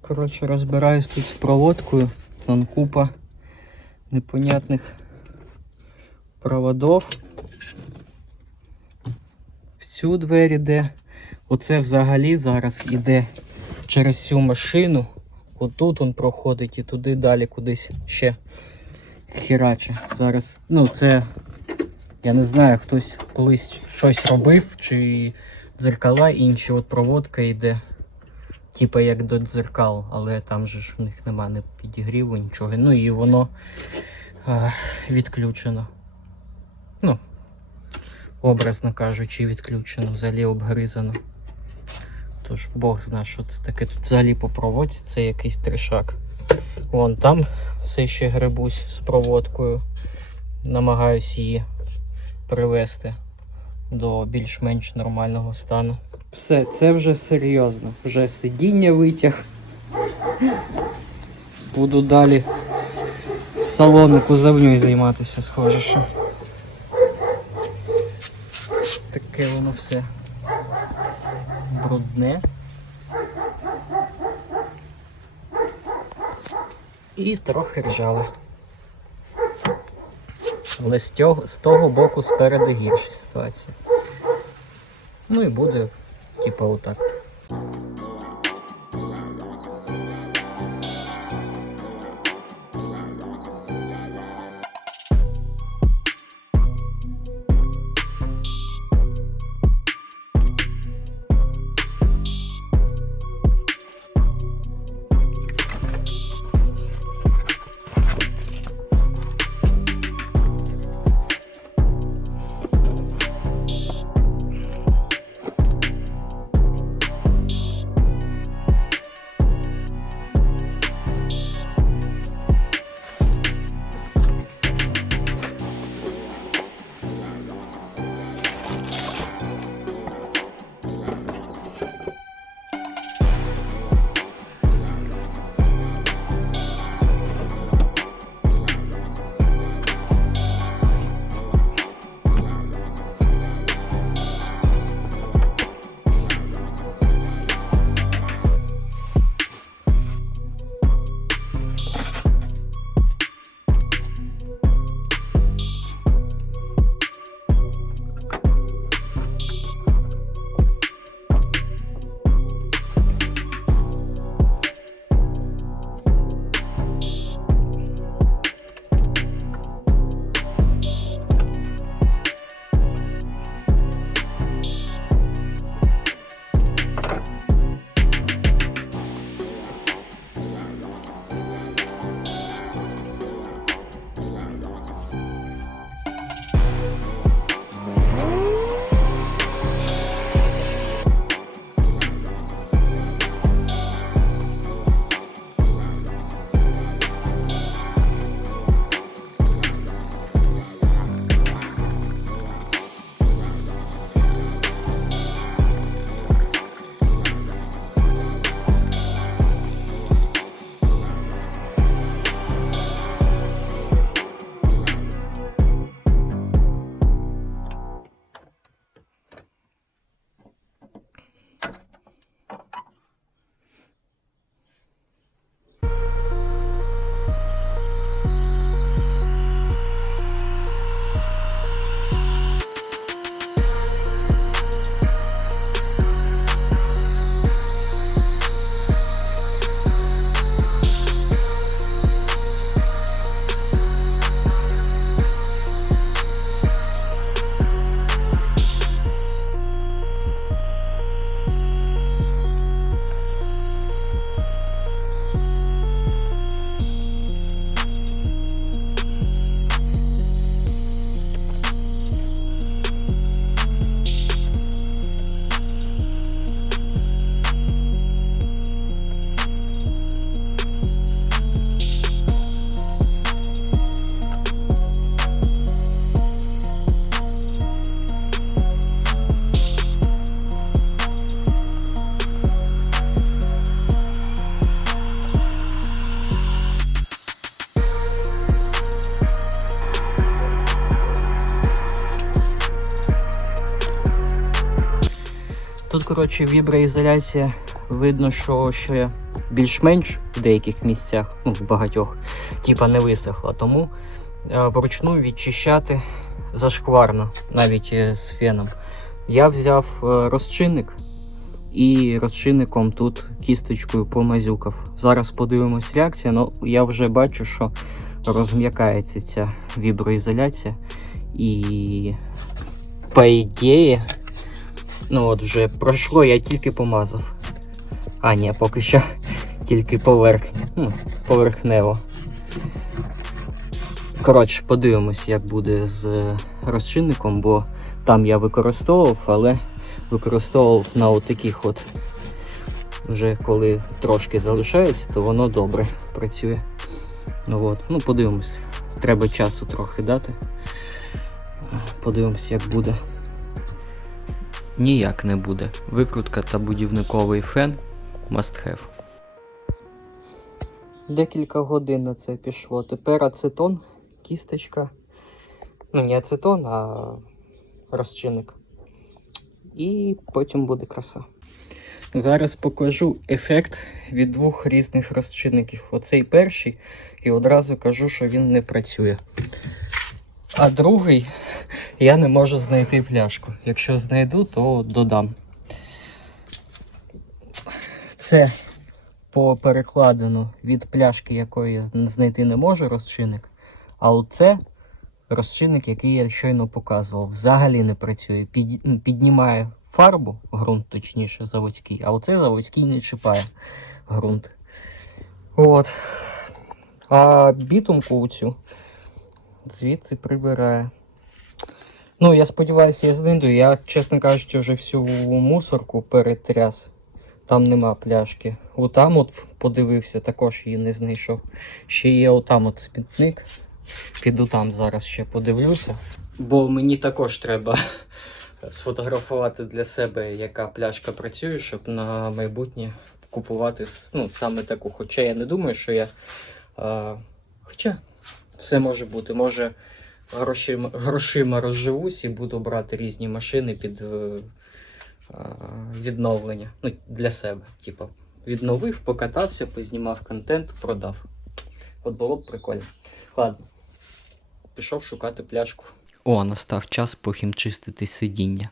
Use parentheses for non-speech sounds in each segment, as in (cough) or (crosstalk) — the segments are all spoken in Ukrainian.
Коротше, розбираюсь тут з проводкою. Вон купа непонятних проводов. В цю двері йде. Оце взагалі зараз іде через цю машину. Отут він проходить і туди далі кудись ще хераче. Зараз, ну це, я не знаю, хтось колись щось робив, чи дзеркала інші, от проводка йде. Типа як до дзеркал, але там же ж в них нема ні підігріву, нічого. Ну і воно а, відключено. Ну, образно кажучи, відключено, взагалі обгризано. Тож Бог знає, що це таке. Тут взагалі по проводці це якийсь тришак. Вон там все ще грибусь з проводкою. Намагаюсь її привести до більш-менш нормального стану. Все, це вже серйозно. Вже сидіння витяг. Буду далі салону кузовню займатися, схоже, що. Таке воно все брудне. І трохи ржаве. Але з, тього, з того боку спереду гірша ситуація. Ну і буде, типа, отак. Коротше, віброізоляція. Видно, що ще більш-менш в деяких місцях, ну в багатьох, типа не висохла. Тому е, вручну відчищати зашкварно, навіть е, з феном. Я взяв е, розчинник і розчинником тут кісточкою помазюкав. Зараз подивимось реакція, ну я вже бачу, що розм'якається ця віброізоляція. І по ідеї, ну от вже пройшло, я тільки помазав. А, ні, поки що (laughs) тільки поверхня. Ну, поверхнево. Коротше, подивимось, як буде з розчинником, бо там я використовував, але використовував на от таких от. Вже коли трошки залишається, то воно добре працює. Ну от, ну подивимось. Треба часу трохи дати. Подивимось, як буде. Ніяк не буде. Викрутка та будівниковий фен must have. Декілька годин на це пішло. Тепер ацетон, кісточка. Ну, не ацетон, а розчинник. І потім буде краса. Зараз покажу ефект від двох різних розчинників. Оцей перший, і одразу кажу, що він не працює. А другий я не можу знайти пляшку. Якщо знайду, то додам. Це по перекладину від пляшки, якої я знайти не можу, розчинник. А оце розчинник, який я щойно показував, взагалі не працює. Під, піднімає фарбу, ґрунт точніше, заводський, а оце заводський не чіпає ґрунт. От. А бітумку оцю звідси прибирає. Ну, я сподіваюся, я знайду. Я, чесно кажучи, вже всю мусорку перетряс. Там нема пляшки. Отам от подивився, також її не знайшов. Ще є отам от смітник. Піду там зараз ще подивлюся. Бо мені також треба (laughs) сфотографувати для себе, яка пляшка працює, щоб на майбутнє купувати ну, саме таку. Хоча я не думаю, що я. А, хоча все може бути. Може грошима, грошима розживусь і буду брати різні машини під е, відновлення. Ну, для себе. Типу, відновив, покатався, познімав контент, продав. От було б прикольно. Ладно. Пішов шукати пляшку. О, настав час похімчистити сидіння.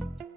you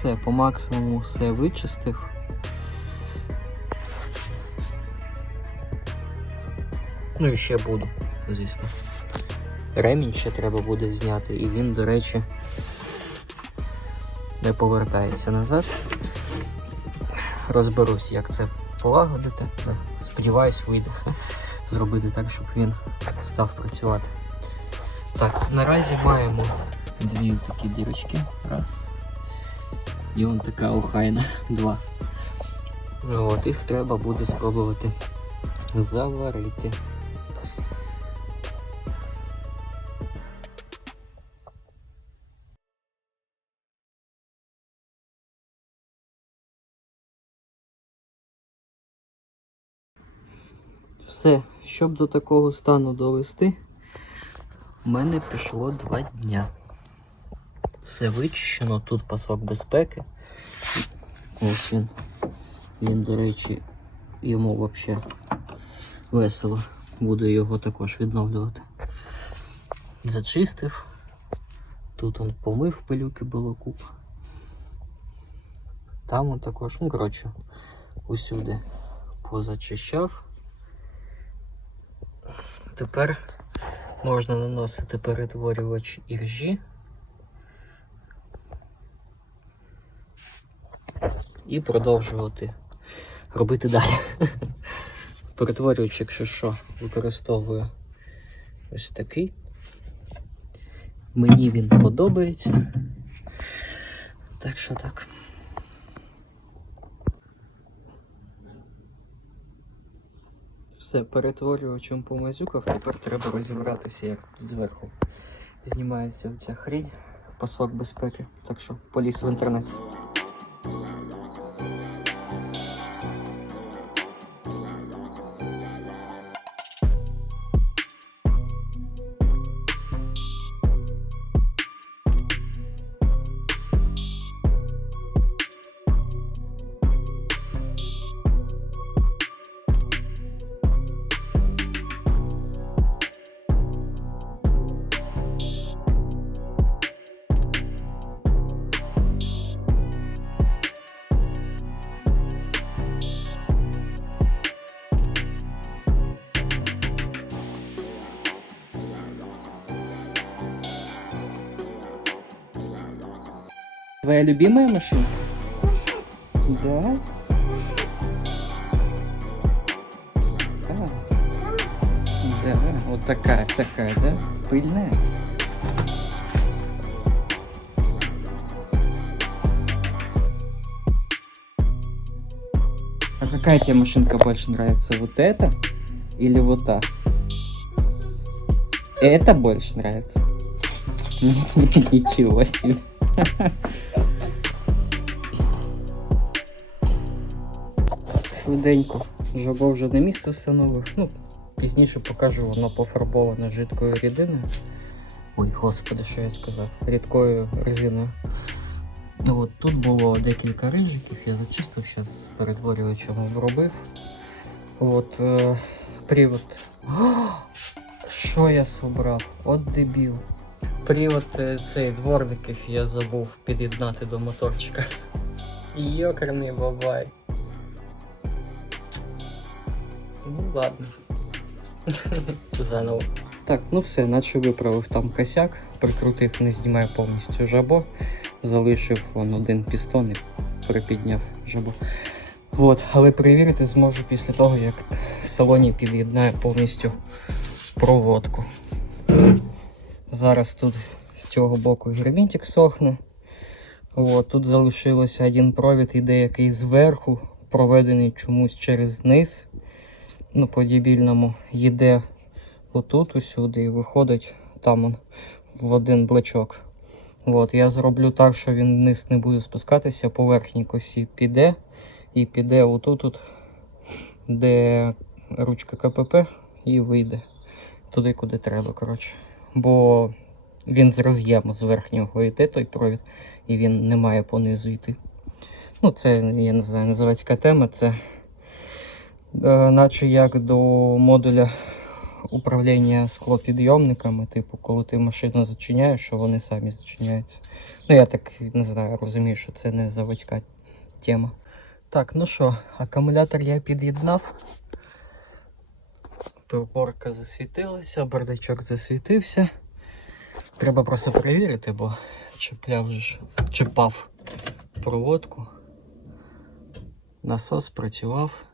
все, по максимуму все вичистив. Ну і ще буду, звісно. Ремінь ще треба буде зняти, і він, до речі, не повертається назад. Розберусь, як це полагодити. Сподіваюсь, вийде (laughs) зробити так, щоб він став працювати. Так, наразі маємо дві такі дірочки. Раз. І он така охайна. (laughs) Два. От, їх треба буде спробувати заварити. Все, щоб до такого стану довести, у мене пішло два дня. Все вичищено, тут пасок безпеки. Ось він. Він, до речі, йому взагалі весело. Буду його також відновлювати. Зачистив. Тут он помив пилюки було купа. Там он також, ну коротше, усюди позачищав. Тепер можна наносити перетворювач іржі. І продовжувати робити далі. (laughs) Перетворювач, якщо що, використовую ось такий. Мені він подобається. Так що так. Все, перетворювачем по мазюках, тепер треба розібратися, як зверху знімається ця хрінь, пасок безпеки. Так що поліз в інтернет. Твоя любимая машина? Да. Да. Да, вот такая, такая, да? Пыльная. А какая тебе машинка больше нравится? Вот эта или вот та? Это больше нравится? (laughs) Ничего себе. (laughs) Швиденько. Жабо вже на місце встановив. Ну, пізніше покажу, воно пофарбоване жидкою рідиною. Ой, господи, що я сказав? Рідкою резиною. От тут було декілька рижиків, я зачистив, зараз перетворювачем обробив. От е, привод. О, що я собрав? От дебіл. Привод е, цей дворників я забув під'єднати до моторчика. Йокерний бабай. Ну ладно. (laughs) Заново. Так, ну все, наче виправив там косяк, прикрутив, не знімає повністю жабо, залишив вон один пістон і припідняв жабо. От, але перевірити зможу після того, як в салоні під'єднаю повністю проводку. Зараз тут з цього боку герметик сохне. От, тут залишилося один провід, іде який зверху, проведений чомусь через низ. Ну, по дебільному їде отут усюди і виходить там в один блочок. От, я зроблю так, що він вниз не буде спускатися, по верхній косі піде і піде отут, -от, де ручка КПП, і вийде туди, куди треба. коротше. Бо він з роз'єму з верхнього йде той провід, і він не має понизу йти. Ну, це, я не знаю, називається тема, це наче як до модуля управління склопідйомниками, типу, коли ти машину зачиняєш, що вони самі зачиняються. Ну, я так не знаю, розумію, що це не заводська тема. Так, ну що, акумулятор я під'єднав. Приборка засвітилася, бардачок засвітився. Треба просто перевірити, бо чіпляв ж, чіпав проводку. Насос працював.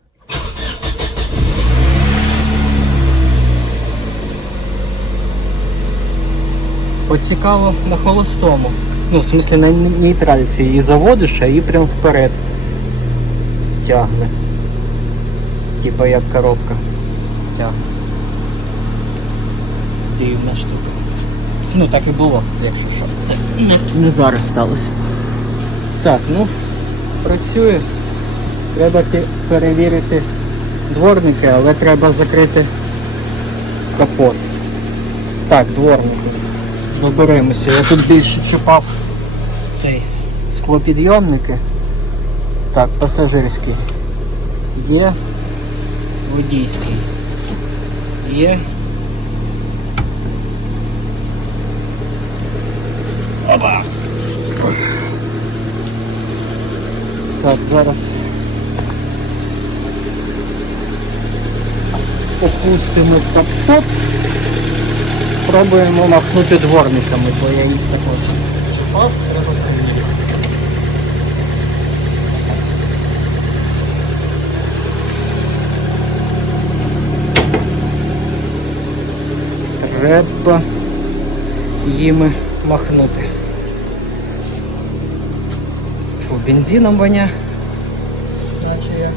От цікаво на холостому. Ну, в смислі на нейтральці її заводиш, а її прям вперед тягне. Типа як коробка тягне. Дивна штука. Ну так і було, якщо що. Це не, не зараз сталося. Так, ну, працює. Треба перевірити дворники, але треба закрити капот. Так, дворники. Доберемося. Я тут більше чіпав цей склопідйомники. Так, пасажирський. Є. Водійський. Є. Опа. Так, зараз опустимо капот. Спробуємо махнути дворниками, бо я їх також треба їми махнути. Фу, бензином воня. Наче як.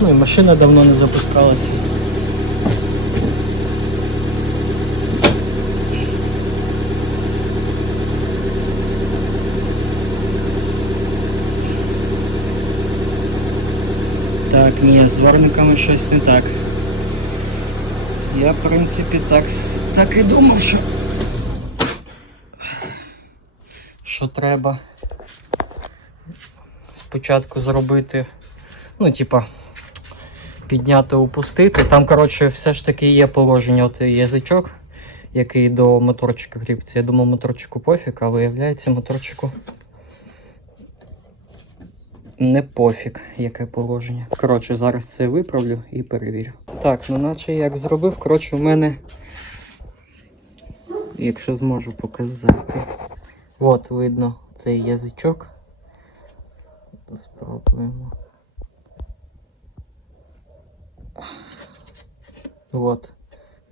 Ну і машина давно не запускалася. Ні, з дворниками щось не так. Я, в принципі, так, так і думав, що. Що треба спочатку зробити. Ну, типа, підняти, опустити. Там, коротше, все ж таки є положення, от язичок, який до моторчика кріпиться. Я думав, моторчику пофіг, а виявляється, моторчику не пофіг, яке положення. Коротше, зараз це виправлю і перевірю. Так, ну наче як зробив, коротше, у мене. Якщо зможу показати. От видно цей язичок. Спробуємо. От.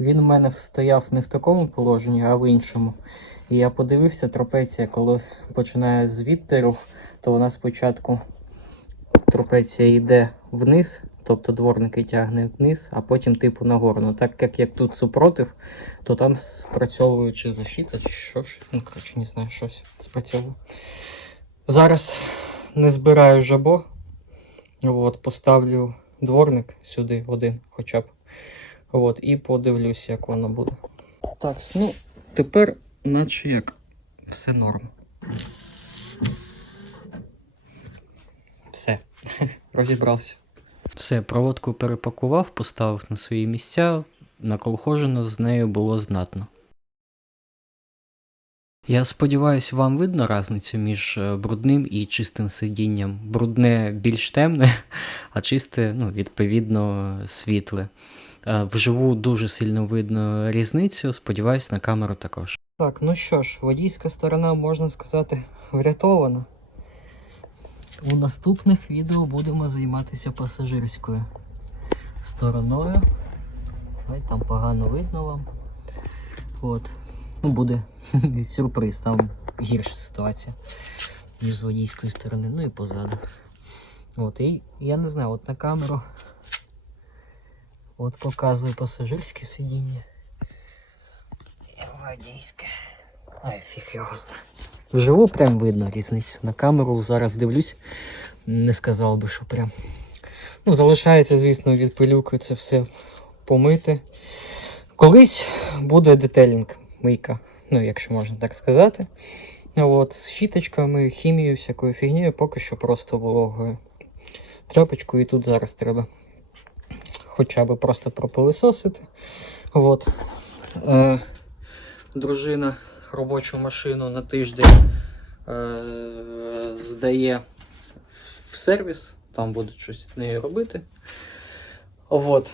Він у мене стояв не в такому положенні, а в іншому. І я подивився, трапеція, коли починає звідти рух, то вона спочатку трапеція йде вниз, тобто дворники тягне вниз, а потім типу нагору. Ну так як, як тут супротив, то там спрацьовує чи защита, чи що ж. Ну, коротше, не знаю, щось спрацьовує. Зараз не збираю жабо. От, поставлю дворник сюди один хоча б. От, і подивлюсь, як воно буде. Так, ну, тепер, наче як все норм. Все, розібрався. Все, проводку перепакував, поставив на свої місця, наколхожено з нею було знатно. Я сподіваюся, вам видно різницю між е, брудним і чистим сидінням. Брудне більш темне, (laughs) а чисте, ну, відповідно, світле. Е, Вживу дуже сильно видно різницю, сподіваюсь, на камеру також. Так, ну що ж, водійська сторона, можна сказати, врятована. У наступних відео будемо займатися пасажирською стороною. Ой, там погано видно вам. От. Ну, буде (laughs) сюрприз, там гірша ситуація, ніж з водійської сторони, ну і позаду. От, і я не знаю, от на камеру от показую пасажирське сидіння. І водійське. Ай, фіг. Вживу прям видно різницю. На камеру зараз дивлюсь, не сказав би, що прям. Ну, залишається, звісно, від пилюки це все помити. Колись буде детелінг мийка, ну, якщо можна так сказати. От, з щіточками, хімією, всякою фігнею, поки що просто вологою тряпочкою. І тут зараз треба хоча б просто пропилисосити. От. Е, дружина робочу машину на тиждень е, здає в сервіс, там будуть щось з нею робити. От.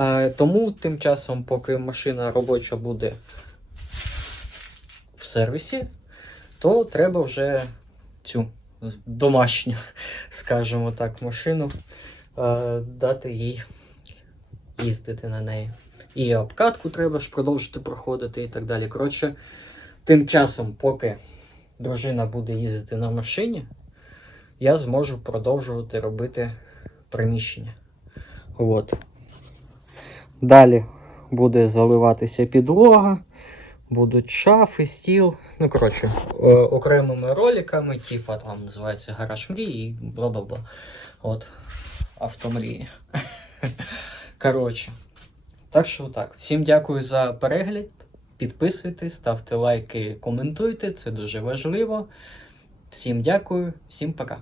Е, тому тим часом, поки машина робоча буде в сервісі, то треба вже цю домашню, (laughs) скажімо так, машину е, дати їй їздити на неї. І обкатку треба ж продовжити проходити і так далі. Коротше, тим часом, поки дружина буде їздити на машині, я зможу продовжувати робити приміщення. От. Далі буде заливатися підлога, будуть шафи, стіл. Ну, коротше, е, окремими роликами, типа там називається гараж мрії і бла-бла-бла. От, автомрії. (laughs) Коротше. Так що так. Всім дякую за перегляд. Підписуйтесь, ставте лайки, коментуйте, це дуже важливо. Всім дякую, всім пока.